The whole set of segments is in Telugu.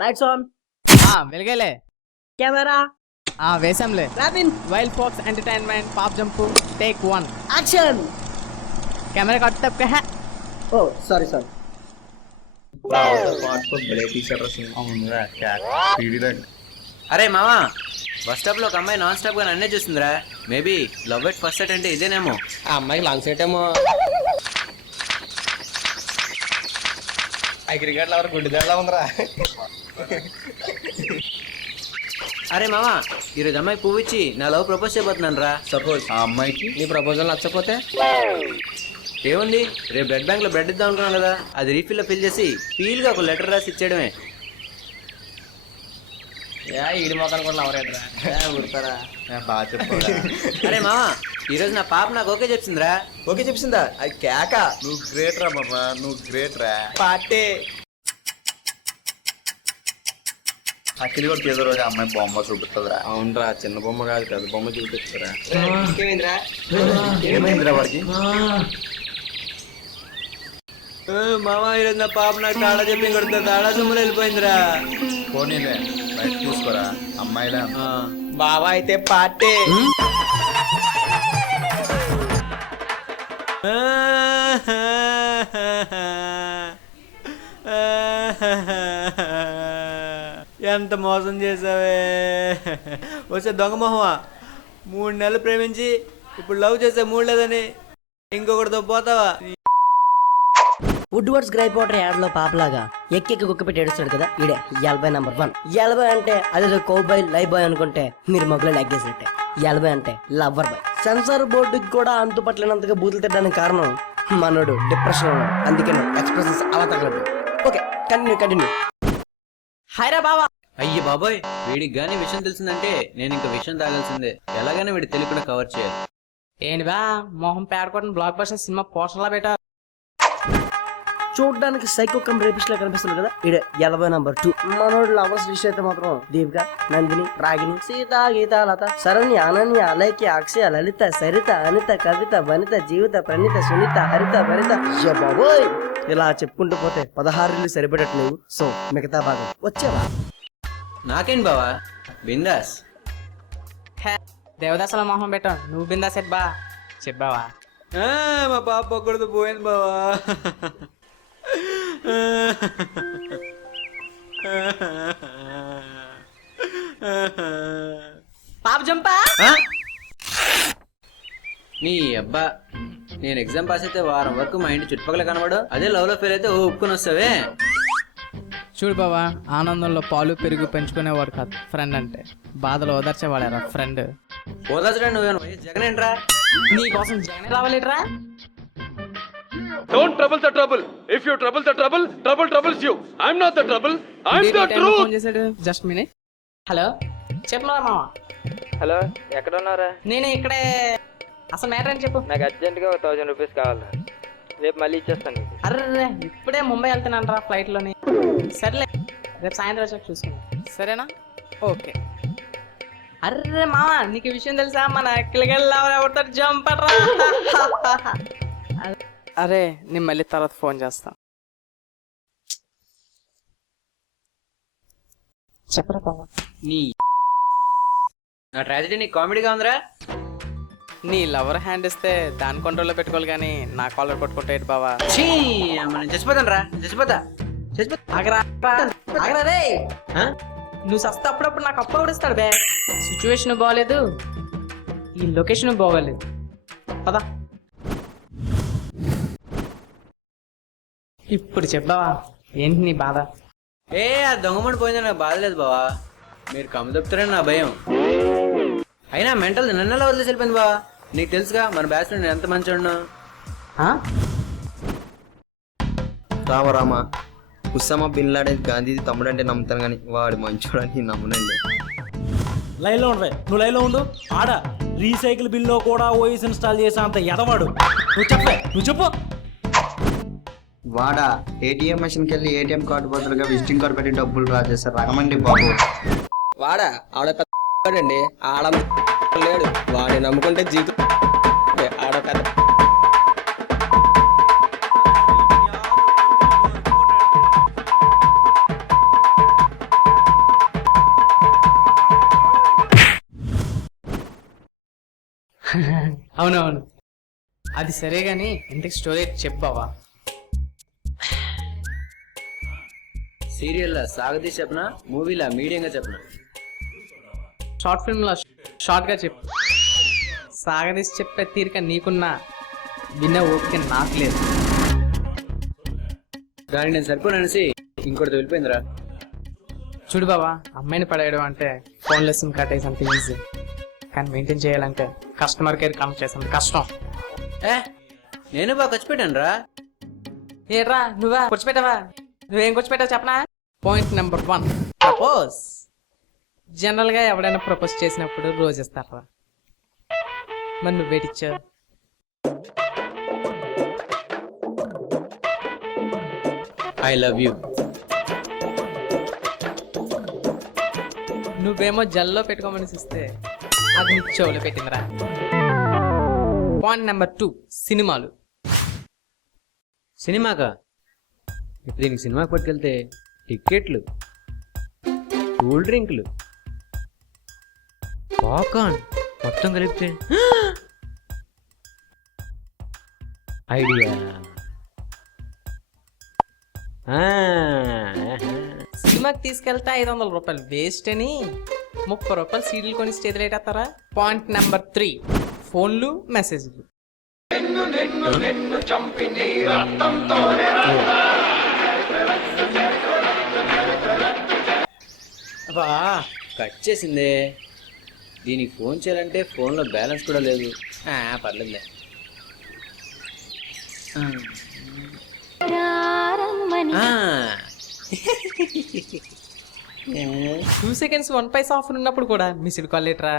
Lights on. వెలిగేలే. కెమెరా వేసాంలే. Robin wild fox entertainment pop jump take 1 action. Camera cut తప్ప है ఓ సారీ సారీ. అరే మామా, బస్ స్టాప్ లో ఒక అమ్మాయి నాన్ స్టాప్ గా నన్నే చూస్తుందిరా. Maybe love at first sight అంటే ఇదేనేమో. ఆ అమ్మాయికి లాంగ్ సైట్ ఏమో. ఆ క్రికెట్ లవర్ గుడ్డిదాడిలా ఉందిరా. అరే మామా, ఈరోజు అమ్మాయి పువ్వు ఇచ్చి నా లవ్ ప్రపోజ్ చేయబోతున్నాను రా. సపోజ్ ఆ అమ్మాయికి నీ ప్రపోజల్ నచ్చకపోతే ఏముంది, రేపు బ్లడ్ బ్యాంక్ లో బ్లడ్ ఇద్దాం అనుకున్నాను కదా, అది రీఫిల్ లో ఫిల్ చేసి ఫీల్ గా ఒక లెటర్ రాసి ఇచ్చేయడమే. ఈడి మొక్కలు కూడా లవరేట్రా ఉడతారా. బాగా చెప్పు. అరే మామా, ఈరోజు నా పాప నాకు ఓకే చెప్పిందిరా. ఓకే చెప్పిందా? అది కేక. నువ్వు గ్రేట్ రా మామా, నువ్వు గ్రేట్ రా. పార్టీ అఖిలి కూడా ఏదో రోజు అమ్మాయి బొమ్మ చూపిస్తుందిరా. అవునరా, చిన్న బొమ్మ కాదు పెద్ద బొమ్మ చూపిస్తారా. ఏమైందిరా వాడికి? మామా, ఈరోజు నా పాప నాకు తాళా చెప్పి కొడుతుంది. తాళా సొమ్ములు వెళ్ళిపోయిందిరా. పోనీలే, బయట చూసుకోరా. అమ్మాయిలే బాబా అయితే పార్టీ. ఎంత మోసం చేసావే. వచ్చే దొంగ మొహమా, 3 నెలలు ప్రేమించి ఇప్పుడు లవ్ చేసే మూడు లేదని ఇంకొకటితో పోతావా? Woodward's gripe water ad లో పాపలాగా ఎక్కి కుక్క పెట్టి ఏడుస్తాడు కదా, ఇడే ఎల్బాయ్ నంబర్ 1. ఎల్బాయ్ అంటే అదేదో కౌ బాయ్ లైవ్ బాయ్ అనుకుంటే మీరు మొగ్గులో ఎగ్గేసినట్టే. ఎల్బాయ్ అంటే లవ్వర్ బాయ్. సెన్సార్ బోర్డుకి కూడా అంతు పట్టలేనంతగా బూతులు తిట్టడానికి కారణం మనోడు డిప్రెషన్ ఉన్నాడు, అందుకని ఎక్స్ప్రెషన్స్ అలా తగ్గదు. Okay, continue. హైరా బావా. అయ్యి బాబాయ్, వీడికి గానీ విషయం తెలిసిందంటే నేను ఇంకా విషయం తాగాల్సిందే. ఎలాగైనా వీడి తెలియకుండా కవర్ చేయాలి. ఏంటి బా మొహం పేడకొట్టిన బ్లాక్ బస్టర్ సినిమా పోస్టర్లా పెట్టా. చూడడానికి సైకో కమ్ రేపిస్ట్ లా కనిపిస్తుంది కదా, ఇడే ఎల్బాయ్ నంబర్ 2. మనోడు లవర్స్ లిస్ట్ అయితే మాత్రం దీపిక, నందిని, రాగిని, సీత, గీత, లత, శరణ్య, అనన్య, అలైక్య, అక్షయ, లలిత, సరిత, అనిత, కవిత, వనిత, జీవిత, ప్రణీత, సునీత, హరిత, భరిత. బాబోయ్, ఇలా చెప్పుకుంటూ పోతే 16 సరిపడట్టు లేవు. సో మిగతా భాగం వచ్చేవా? నాకేంటి బావా, బిందాస్. దేవదాసల మొహం పెట్టా. నువ్వు బిందా సెట్ బా చెప్పావా? మా పాప ఒక్కడితో పోయింది బావా. పాప జంపా. నీ అబ్బా, నేను ఎగ్జామ్ పాస్ అయితే వారం వరకు మా ఇంటి చుట్టుపక్కల కనబడు. అదే లవ్ లో ఫెయిల్ అయితే ఒప్పుకొని వస్తావే. చూడు బావా, ఆనందంలో పాలు పెరుగు పెంచుకునేవాడు కాదు ఫ్రెండ్ అంటే, బాధలో ఓదార్చేవాడారా ఫ్రెండ్. ఓదార్చడా నువ్వేను జగన్ ఏంట్రా? నీ కోసం Jagan రావాలేట్రా. Don't trouble the trouble. If you trouble the trouble, trouble troubles you. I'm not the trouble. I'm the truth. Phone చేశాడు. Just minute. హలో, చెప్పరా మామ. హలో, ఎక్కడ ఉన్నారా? నేను ఇక్కడే. అసలు మ్యాటర్ అని చెప్పు. నాకు అర్జెంటుగా 1000 రూపీస్ కావాలి. రేపు మళ్ళీ ఇచ్చేస్తాను. అర్రే, ఇప్పుడే ముంబై వెళ్తున్నాను రా ఫ్లైట్ లోని. సరేలే, రేపు సాయంత్రం వచ్చాక చూసుకుందాం, సరేనా? ఓకే. అర్రే మామ, నీకు విషయం తెలుసా? మన కిలగల్లా ఎవరితో జంపరా. అరే, నేను మళ్ళీ తర్వాత ఫోన్ చేస్తా. చెప్పరా బాబా. నీ నా ట్రాజడీ నీకు కామెడీగా ఉందిరా. నీ లవర్ హ్యాండ్ ఇస్తే దాని కంట్రోల్లో పెట్టుకోవాలి కానీ నా కాలర్ పట్టుకుంటే బావా. నేను చచ్చిపోతాను రా, చచ్చిపోతా. నువ్వు సస్తా అప్పుడప్పుడు నాకు అప్పుడు కూడా ఇస్తాడు బే. సిచ్యువేషన్ బాగోలేదు, ఈ లొకేషన్ బాగోలేదు. పదా ఇప్పుడు చెప్పావా ఏంటి నీ బాధ? ఆ దొంగమడి పోయింది, నాకు బాధ లేదు బావా. మీరు కమ్ము తప్పుతారని నా భయం. అయినా మెంటల్ నన్నెలా వదిలేసి వెళ్ళిపోయింది బావా. నీకు తెలుసుగా మన బ్యాచ్ లో నేను ఎంత మంచి ఉన్నా. రామా, ఉస్సామా బిన్ లాడెన్ గాంధీ తమ్ముడు అంటే నమ్ముతాను కానీ వాడు మంచోడని నమ్మునండి. లైన్ లో ఉండవే, నువ్వు లైన్ లో ఉండు. ఆడ రీసైకిల్ బిల్లో కూడా ఓఎస్ ఇన్స్టాల్ చేసా అంత ఎదవాడు. నువ్వు చెప్పు. వాడా ఏటీఎం మెషిన్కి వెళ్ళి ఏటీఎం కార్డు బదులుగా విజిటింగ్ కార్డు పెట్టి డబ్బులు డ్రా చేస్తారు. రకమండి బాబు. వాడా ఆడ పెద్దండి, ఆడ లేడు. వాడిని నమ్ముకుంటే జీతం. ఆడ పెద్ద అవునవును, అది సరే గాని ఇంతకు స్టోరీ చెప్పు బావా. సీరియల్ సాగదీసి చెప్పనా, మూవీలా మీడియంగా చెప్పనా? షార్ట్ ఫిల్మ్ లో షార్ట్ గా చెప్పు. సాగదీసి చెప్పే తీరిక నీకున్నా విన్న ఓపిక నాకు లేదు. దానికి నేను సరిపోననేసి ఇంకోటి వెళ్ళిపోయిందిరా. చూడు బావా, అమ్మాయిని పడేయడం అంటే ఫోన్ లెసన్ కట్టేసి అంత ఈజీ, కానీ మెయింటైన్ చేయాలంటే కస్టమర్ కేర్ కనెక్ట్ చేసేంత కష్టం. నేను బాగా ఖర్చు పెట్టాను రా. ఏట్రా నువ్వా కూర్చోపెట్టావా? నువ్వేం కూర్చోపెట్టావు చెప్పనా? Point number 1, propose. జనరల్ గా ఎవడైనా ప్రపోజ్ చేసినప్పుడు రోజు ఇస్తారా, మరి నువ్వేటిచ్చావు? I love you. నువ్వేమో జల్లో పెట్టుకోమని ఇస్తే అది నీ చెవులో పెట్టిందిరా. పాయింట్ నెంబర్ 2, సినిమాలు. సినిమాకా? ఇప్పుడు దీనికి సినిమాకి పట్టుకెళ్తే టికెట్లు, కూల్ డ్రింక్లు, పాప్కార్న్ మొత్తం కలిపితే ఐడియా. సినిమాకి తీసుకెళ్తే 500 రూపాయలు వేస్ట్ అని 30 రూపాయలు సీడీలు కొని చేతులేటేస్తారా. పాయింట్ నెంబర్ 3, ఫోన్లు, మెసేజ్లు. అబ్బా కట్ చేసిందే. దీనికి ఫోన్ చేయాలంటే ఫోన్లో బ్యాలెన్స్ కూడా లేదు. పర్లేదులే. 2 seconds 1 పైసా ఆఫర్ ఉన్నప్పుడు కూడా మిస్డ్ కాల్ లేటరా.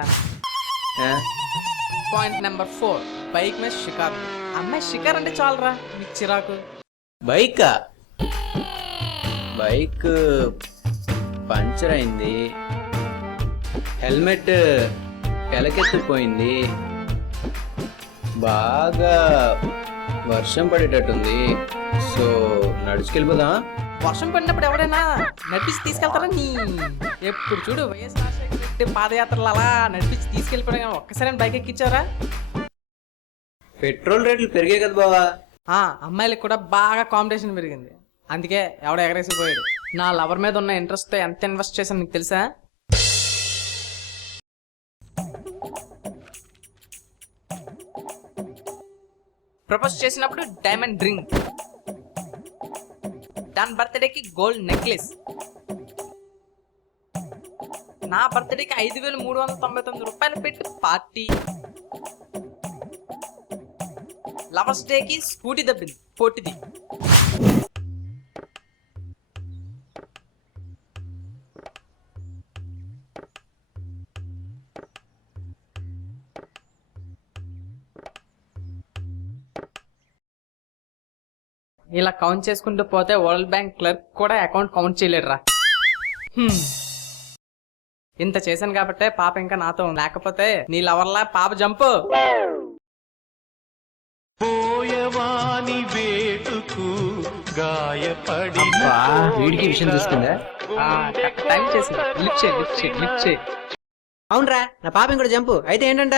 పాయింట్ నెంబర్ 4, బైక్ మీద షికార్. అమ్మాయి షికార్ అంటే చాలరా మీకు చిరాకు. బైకా? బైక్ పంచర్ అయింది, హెల్మెట్ ఎలకెత్తిపోయింది, బాగా వర్షం పడేటట్టుంది. సో నడుచుకెళ్ళిపోదా? వర్షం పడినప్పుడు ఎవరైనా నడిపించి తీసుకెళ్తారా? నీ ఎప్పుడు చూడు వైఎస్ రాజశేఖర రెడ్డి పాదయాత్రలు అలా నడిపించి తీసుకెళ్ళిపోవడం, ఒక్కసారి బైక్ ఎక్కించారా? పెట్రోల్ రేట్లు పెరిగాయి కదా బావా. అమ్మాయిలకు కూడా బాగా కాంపిటీషన్ పెరిగింది, అందుకే ఎవడ ఎగరేసిపోయాడు. నా లవర్ మీద ఉన్న ఇంట్రెస్ట్ తో ఎంత ఇన్వెస్ట్ చేశాను నీకు తెలుసా? ప్రపోజ్ చేసినప్పుడు డైమండ్ రింగ్, దాని బర్త్డేకి గోల్డ్ నెక్లెస్, నా బర్త్డేకి 5,399 రూపాయలు పెట్టి పార్టీ, లవర్స్ డేకి స్కూటీ దబ్బింది పొట్టిది. ఇలా కౌంట్ చేసుకుంటూ పోతే వరల్డ్ బ్యాంక్ క్లర్క్ కూడా అకౌంట్ కౌంట్ చేయలేడురా. ఇంత చేశాను కాబట్టే పాప ఇంకా నాతో ఉంది, లేకపోతే నీ లవర్లా పాప జంపు. వీడికి విషయం చూస్తుందా? టైం చేసి లిఫ్ట్ చేయి. అవునరా, నా పాపం కూడా జంపు. అయితే ఏంటంట?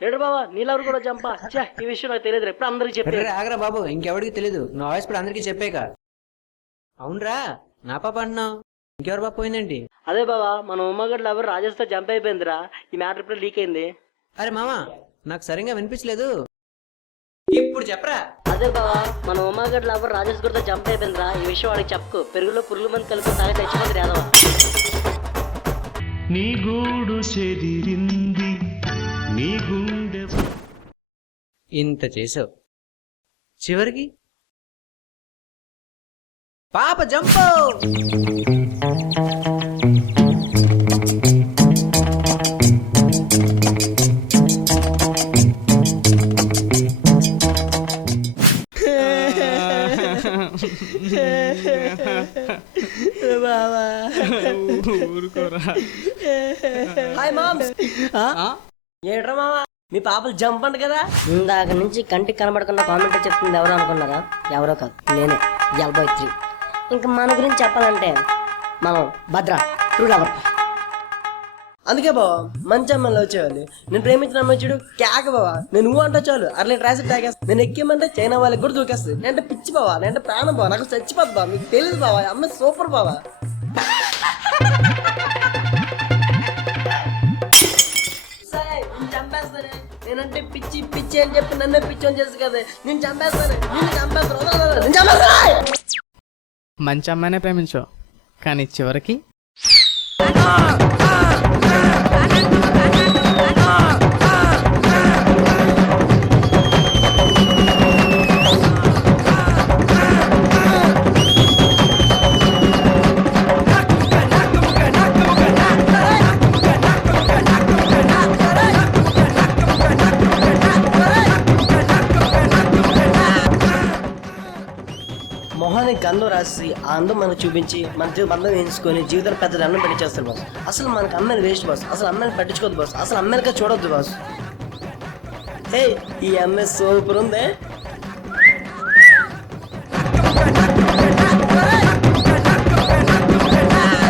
లేడు బావా, నీళ్ళెవరు కూడా చంపా. ఈ విషయం నాకు తెలియదు, ఎప్పుడు అందరికి చెప్పి. ఆగరా బాబు, ఇంకెవరికి తెలీదు. నా వాయిస్ కూడా అందరికీ చెప్పాక. అవునరా, నా పాప అంటున్నావు, ఇంకెవరు పాప పోయిందేంటి? అదే బావా, మన ఉమ్మగడ్లు ఎవరు రాజేష్తో జంప్ అయిపోయిందిరా. ఈ మ్యాటర్ ఇప్పుడు లీక్ అయింది. అరే మామా, నాకు సరిగ్గా వినిపించలేదు, ఇప్పుడు చెప్పరా. అదే బావా, మన ఉమ్మగడ్లు ఎవరు రాజేష్ గురితో జంప్ అయిపోయిందిరా. ఈ విషయం వాడికి చెప్పుకో. పెరుగులో పురుగుల మంది కలిపి తాగి తెచ్చిపోతుంది యాదవ. నీ గూడు చెదిరింది, నీ గుండె. ఇంత చేసావు, చివరికి పాప జంపు. Hi moms. ఏట్రా మామా, మీ పాపలు జంప్ అంట కదా. ఇందాక నుంచి కంటికి కనబడకుండా కామెంట్ చెప్తుంది ఎవరు అనుకున్నారా? ఎవరో కాదు, నేనే, ఎల్బాయ్ 3. ఇంకా మన గురించి చెప్పాలంటే మనం భద్ర ట్రూ లవర్. అందుకే బావా మంచి అమ్మాయిలు వచ్చేవాళ్ళు. నేను ప్రేమించిన అమ్మాయి చూడు కేక బావా. నేను నువ్వు అంటే చాలు అట్లా ట్రాన్సిట్ తాగేస్తా. నేను ఎక్కేమంటే చైనా వాళ్ళకి కూడా దూకేస్తుంది. నేనంటే పిచ్చి బావా, నేనంటే ప్రాణం బావా, నాకు చచ్చిపోద్ది బావా. మీకు తెలియదు బావా, అమ్మాయి సూపర్ బావా. చంపేస్తానే, నేనంటే పిచ్చి పిచ్చి అని చెప్పి నన్నే పిచ్చి అని చేసి కదా. నేను చంపేస్తాను, నేను చంపేస్తాను. మంచి అమ్మాయినే ప్రేమించు, కానీ చివరికి మొహానికి గంధం రాసి ఆ అందం మనకు చూపించి మన బంధం వేయించుకొని జీవితాలు పెద్ద దండం పెట్టి చేస్తారు బాస్. అసలు మనకు అమ్మాయిని వేస్ట్ బాస్. అసలు అమ్మాయిని పట్టించుకోవద్దు బాస్. అసలు అమ్మాయిగా చూడొద్దు బాస్. హే, ఈ అమ్మాయి సూపర్ ఉంది.